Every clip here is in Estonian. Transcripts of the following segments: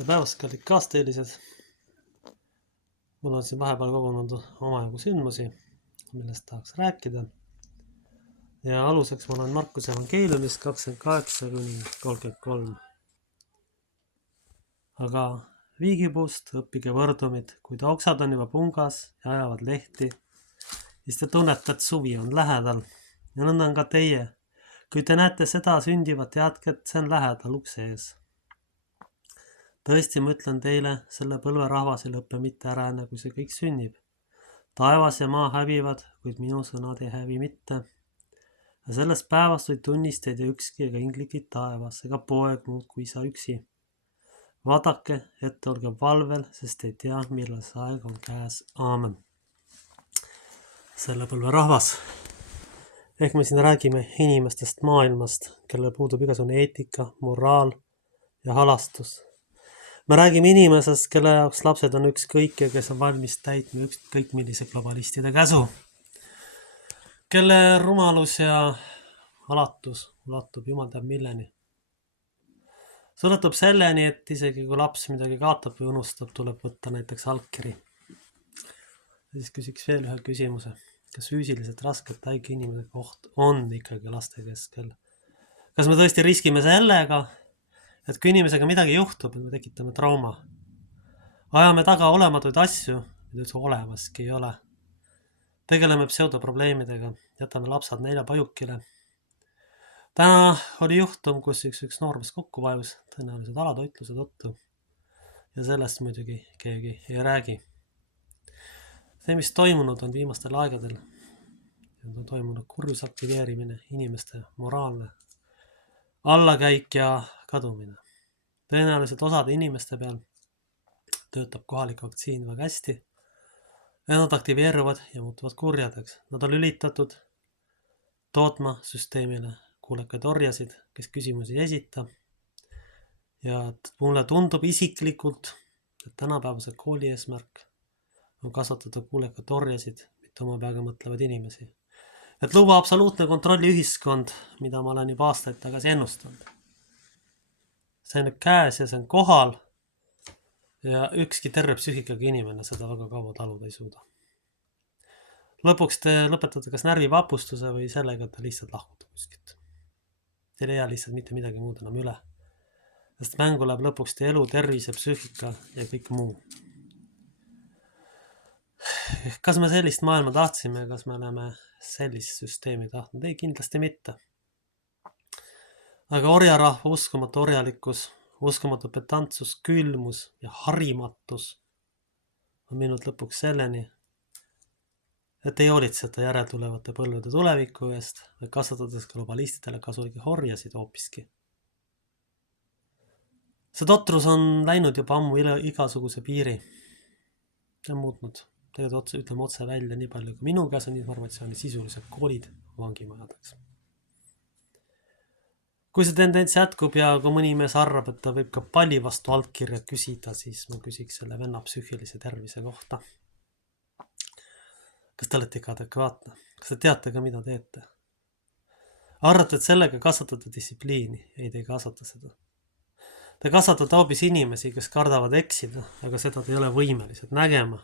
Tere päevast, kallid kaasteelised. Mul on siin vahepeal kogunud omajagu sündmusi, millest tahaks rääkida. Ja aluseks ma olen Markuse evangeeliumist 28-33. Aga viigipuust õppige võrdumid, kui ta oksad on juba pungas ja ajavad lehti, siis te tunnete, et suvi on lähedal. Ja nõnda on ka teie. Kui te näete seda sündivat, teadke, et see on lähedal ukse ees. Tõesti, ma ütlen teile, selle põlve rahvas ei lõppe mitte ära, enne kui see kõik sünnib. Taevas ja maa hävivad, kuid minu sõnad ei hävi mitte. Ja sellest päevast ei tunnista teid ükski ega inglikid taevas, ega poeg muud kui isa üksi. Vaadake, et olge valvel, sest ei tea, millal see aeg on käes. Aamen. Selle põlve rahvas. Ehk me siin räägime inimestest maailmast, kelle puudub igasugune eetika, moraal ja halastus. Me räägime inimesest, kelle jaoks lapsed on ükskõik ja kes on valmis täitma ükskõik millise globalistide käsu. Kelle rumalus ja alatus ulatub jumal teab milleni. See ulatub selleni, et isegi kui laps midagi kaotab või unustab, tuleb võtta näiteks allkiri. Ja siis küsiks veel ühe küsimuse. Kas füüsiliselt rasket haige inimese koht on ikkagi laste keskel? Kas me tõesti riskime sellega, et kui inimesega midagi juhtub, me tekitame trauma? Ajame taga olematuid asju, mida üldse olemaski ei ole. Tegeleme pseudoprobleemidega, jätame lapsad neljapajukile. Täna oli juhtum, kus üks noormees kokku vajus, tõenäoliselt alatoitluse tõttu. Ja sellest muidugi keegi ei räägi. See, mis toimunud on viimastel aegadel, on toimunud kurjus aktiveerimine, inimeste moraalne allakäik ja kadumine. Tõenäoliselt osade inimeste peal töötab kohalik vaktsiin väga hästi ja nad aktiveeruvad ja muutuvad kurjadeks. Nad on lülitatud tootma süsteemile kuulekaid orjasid, kes küsimusi ei esita. Ja mulle tundub isiklikult, et tänapäevase kooli eesmärk on kasvatada kuulekaid orjasid, mitte oma peaga mõtlevad inimesi. Et luua absoluutne kontrolliühiskond, mida ma olen juba aastaid tagasi ennustanud. See on nüüd käes ja see on kohal ja ükski terve psüühikaga inimene seda väga kaua taluda ei suuda. Lõpuks te lõpetate kas närvivapustuse või sellega, et te lihtsalt lahkute kuskilt. Teil ei jää lihtsalt mitte midagi muud enam üle. Sest mängu läheb lõpuks teie elu, tervise, psüühika ja kõik muu. Kas me sellist maailma tahtsime, kas me oleme sellist süsteemi tahtnud? Ei, kindlasti mitte. Aga orjarahva uskumatu orjalikkus, uskumatu petantsus, külmus ja harimatus on viinud lõpuks selleni, et ei hoolitseta järeltulevate põlvede tuleviku eest või kasvatades globalistidele kasuligi horjasid hoopiski. See totrus on läinud juba ammu igasuguse piiri. See on muutnud. Tegelikult ütleme otse välja nii palju, kui minu käes on informatsiooni sisuliselt koolid vangimajadeks. Kui see tendents jätkub ja kui mõni mees arvab, et ta võib ka palli vastu allkirja küsida, siis ma küsiks selle venna psüühilise tervise kohta. Kas te olete ikka adekvaatne? Kas te teate ka, mida teete? Arvate, et sellega kasvatate distsipliini? Ei, te ei kasvata seda. Te kasvatate hoopis inimesi, kes kardavad eksida, aga seda te ei ole võimelised nägema.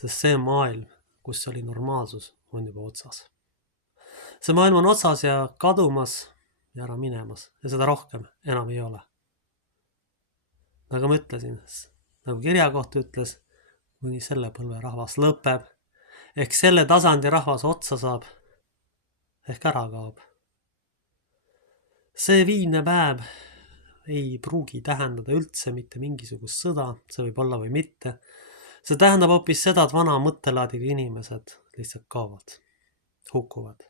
Sest see maailm, kus oli normaalsus, on juba otsas. See maailm on otsas ja kadumas ja ära minemas ja seda rohkem enam ei ole. Nagu ma ütlesin, nagu kirjakoht ütles, kuni selle põlve rahvas lõpeb, ehk selle tasandi rahvas otsa saab, ehk ära kaob. See viimne päev ei pruugi tähendada üldse mitte mingisugust sõda, see võib olla või mitte. See tähendab hoopis seda, et vana mõttelaadiga inimesed lihtsalt kaovad, hukkuvad.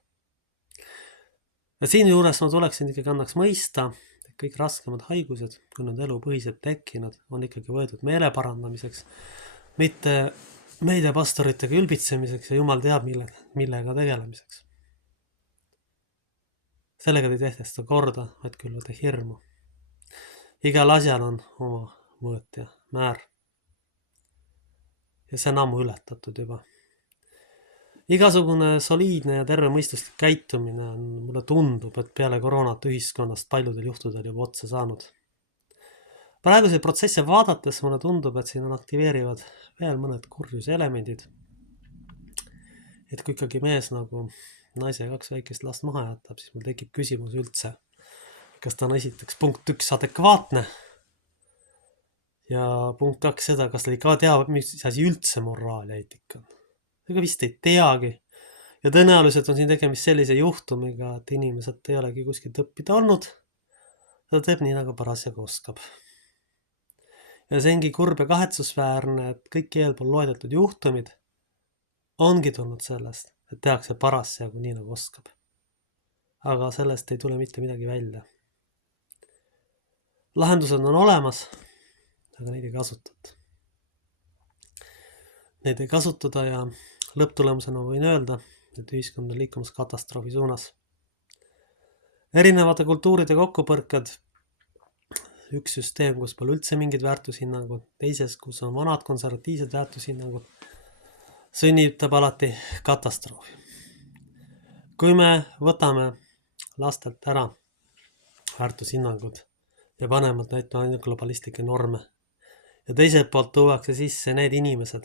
Ja siin juures ma tuleksin ikkagi annaks mõista, et kõik raskemad haigused, kui nad elupõhiselt tekkinud, on ikkagi võetud meele parandamiseks, mitte meediapastoritega ülbitsemiseks ja jumal teab millega tegelemiseks. Sellega te ei tehta seda korda, vaid küll võtta hirmu. Igal asjal on oma mõõt ja määr. Ja see on ammu ületatud juba. Igasugune soliidne ja terve mõistuslik käitumine on, mulle tundub, et peale koroonat ühiskonnast paljudel juhtudel juba otsa saanud. Praeguseid protsesse vaadates mulle tundub, et siin on aktiveerivad veel mõned kurjuse elemendid. Et kui ikkagi mees nagu naise ja 2 väikest last maha jätab, siis mul tekib küsimus üldse, kas ta on esiteks punkt 1 adekvaatne ja punkt 2 seda, kas ta ikka teab, mis asi üldse moraal ja eetika on. Ega vist ei teagi. Ja tõenäoliselt on siin tegemist sellise juhtumiga, et inimesed ei olegi kuskilt õppida olnud. Ta teeb nii, nagu parasjagu oskab. Ja see ongi kurb ja kahetsusväärne, et kõik eelpool loedetud juhtumid ongi tulnud sellest, et tehakse parasjagu nii, nagu oskab. Aga sellest ei tule mitte midagi välja. Lahendused on olemas, aga neid ei kasutata. Neid ei kasutada ja lõpptulemusena võin öelda, et ühiskond on liikumas katastroofi suunas. Erinevate kultuuride kokkupõrked, üks süsteem, kus pole üldse mingid väärtushinnangud, teises, kus on vanad konservatiivsed väärtushinnangud, sünnitab alati katastroofi. Kui me võtame lastelt ära väärtushinnangud ja panemad näitama ainult globalistlikke norme ja teiselt poolt tuuakse sisse need inimesed,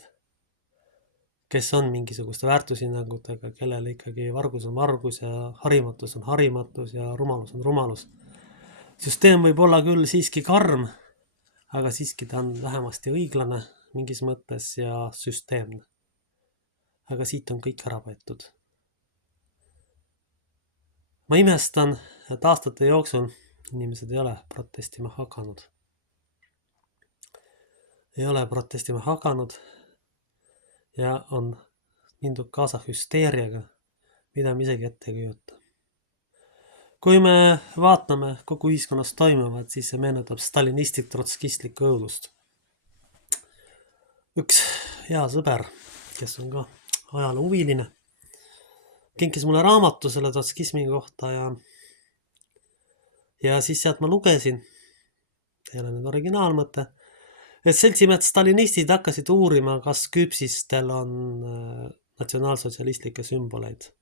kes on mingisuguste väärtushinnangutega, kellel ikkagi vargus on vargus ja harimatus on harimatus ja rumalus on rumalus. Süsteem võib olla küll siiski karm, aga siiski ta on vähemasti õiglane mingis mõttes ja süsteemne. Aga siit on kõik ära võetud. Ma imestan, et aastate jooksul inimesed ei ole protestima hakanud. Ei ole protestima hakanud ja on mindud kaasa hüsteeriaga, mida me isegi ette ei kujuta. Kui me vaatame kogu ühiskonnas toimuvat, siis see meenutab stalinistlik trotskistlikku õudust. Üks hea sõber, kes on ka ajaloo huviline, kinkis mulle raamatu selle trotskismi kohta ja siis sealt ma lugesin, ei ole nüüd originaalmõte, et seltsimehed stalinistid hakkasid uurima, kas küpsistel on natsionaalsotsialistlikke sümboleid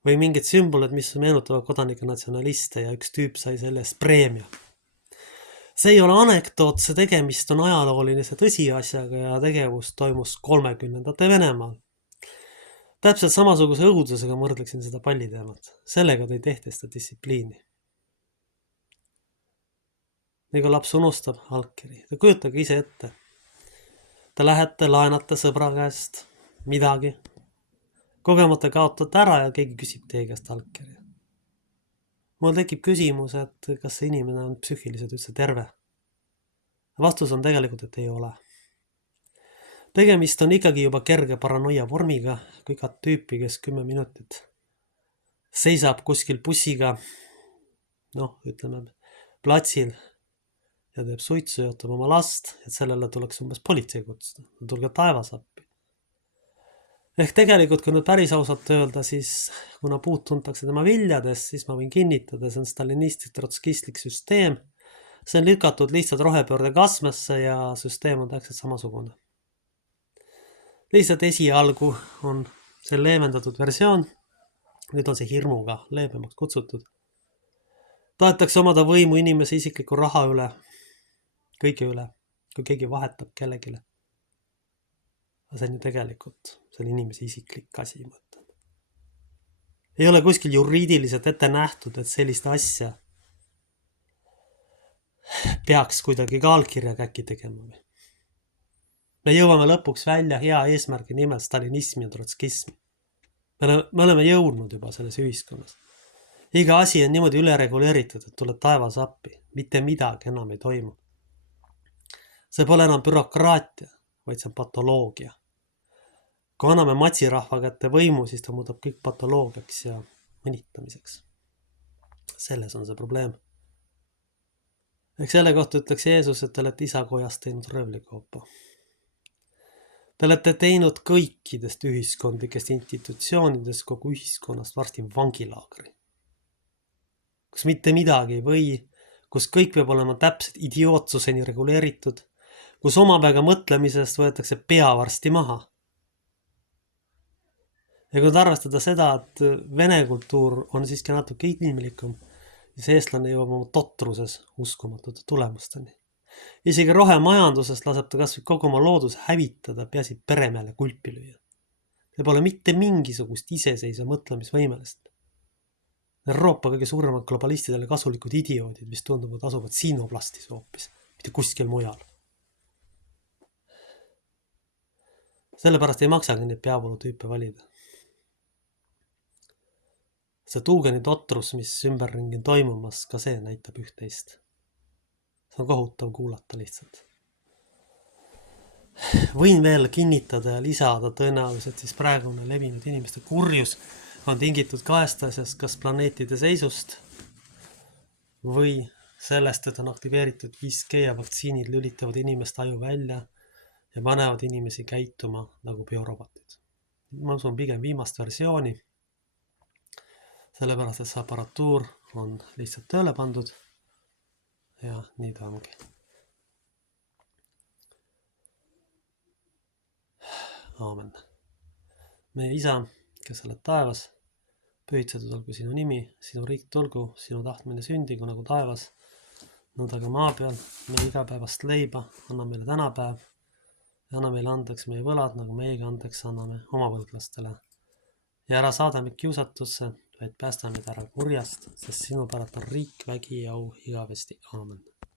või mingid sümbolid, mis meenutavad kodanike natsionaliste ja üks tüüp sai sellest preemia. See ei ole anekdoot, see tegemist on ajaloolise tõsiasjaga ja tegevus toimus 30. Venemaal. Täpselt samasuguse õudusega mõrdleksin seda palliteemat. Sellega ta ei tehtesta distsipliini. Nii kui laps unustab allkiri. Te kujutage ise ette. Te lähete, laenate sõbra käest midagi. Kogemata kaotate ära ja keegi küsib teie käest allkirja. Mul tekib küsimus, et kas see inimene on psüühiliselt üldse terve. Vastus on tegelikult, et ei ole. Tegemist on ikkagi juba kerge paranoia vormiga, kui igat tüüpi, kes 10 minutit seisab kuskil bussiga, ütleme, platsil ja teeb suitsu ja ootab oma last, et sellele tuleks umbes politsei kutsuda. Tulge taevas appi. Ehk tegelikult, kui nüüd päris ausalt öelda, siis kuna puud tuntakse tema viljadest, siis ma võin kinnitada, see on stalinistlik trotskistlik süsteem. See on lükatud lihtsalt rohepöörde kasmesse ja süsteem on täpselt samasugune. Lihtsalt esialgu on see leevendatud versioon, nüüd on see hirmuga leebemaks kutsutud. Tahetakse omada võimu inimese isikliku raha üle, kõige üle, kui keegi vahetab kellegile. See on ju tegelikult, see on inimese isiklik asi, mõtlen. Ei ole kuskil juriidiliselt ette nähtud, et sellist asja peaks kuidagi ka allkirjaga äkki tegema. Me jõuame lõpuks välja hea eesmärgi nimel stalinismi ja trotskismi. Me oleme jõudnud juba selles ühiskonnas. Iga asi on niimoodi üle reguleeritud, et tuleb taevas appi. Mitte midagi enam ei toimu. See pole enam bürokraatia, vaid see on patoloogia. Kui anname matsirahva kätte võimu, siis ta muudab kõik patoloogiaks ja mõnitamiseks. Selles on see probleem. Ehk selle kohta ütleks Jeesus, et te olete isakojast teinud röövlikaupa. Te olete teinud kõikidest ühiskondlikest institutsioonidest kogu ühiskonnast varsti vangilaagri. Kus mitte midagi ei või, kus kõik peab olema täpselt idiootsuseni reguleeritud, kus omapäega mõtlemisest võetakse pea varsti maha. Ja kui arvestada seda, et vene kultuur on siiski natuke inimlikum, siis eestlane jõuab oma totruses uskumatute tulemusteni. Isegi rohemajandusest laseb ta kas või kogu oma looduse hävitada, peaasi peremehele kulpi lüüa. See pole mitte mingisugust iseseisva mõtlemisvõimelist. Euroopa kõige suuremad globalistidele kasulikud idioodid, mis tunduvad asuvad siin oblastis hoopis, mitte kuskil mujal. Sellepärast ei maksagi neid peavoolutüüpe valida. See tuugeni totrus, mis ümberringi on toimumas, ka see näitab üht-teist. See on kohutav kuulata lihtsalt. Võin veel kinnitada ja lisada tõenäoliselt siis praegune levinud inimeste kurjus on tingitud kahest asjast, kas planeetide seisust või sellest, et on aktiveeritud 5G ja vaktsiinid lülitavad inimeste aju välja ja panevad inimesi käituma nagu biorobotid. Ma usun pigem viimast versiooni, sellepärast, et see aparatuur on lihtsalt tööle pandud ja nii ta ongi. Aamen. Meie isa, kes oled taevas, pühitsetud olgu sinu nimi, sinu riik tulgu, sinu tahtmine sündigu nagu taevas, nõnda ka maa peal, meie igapäevast leiba, anna meile tänapäev ja anna meile andeks meie võlad, nagu meiegi andeks anname oma võlglastele. Ja ära saada meid kiusatusse, vaid päästa meid ära kurjast, sest sinu päralt on riik, vägi ja au igavesti. Aamen.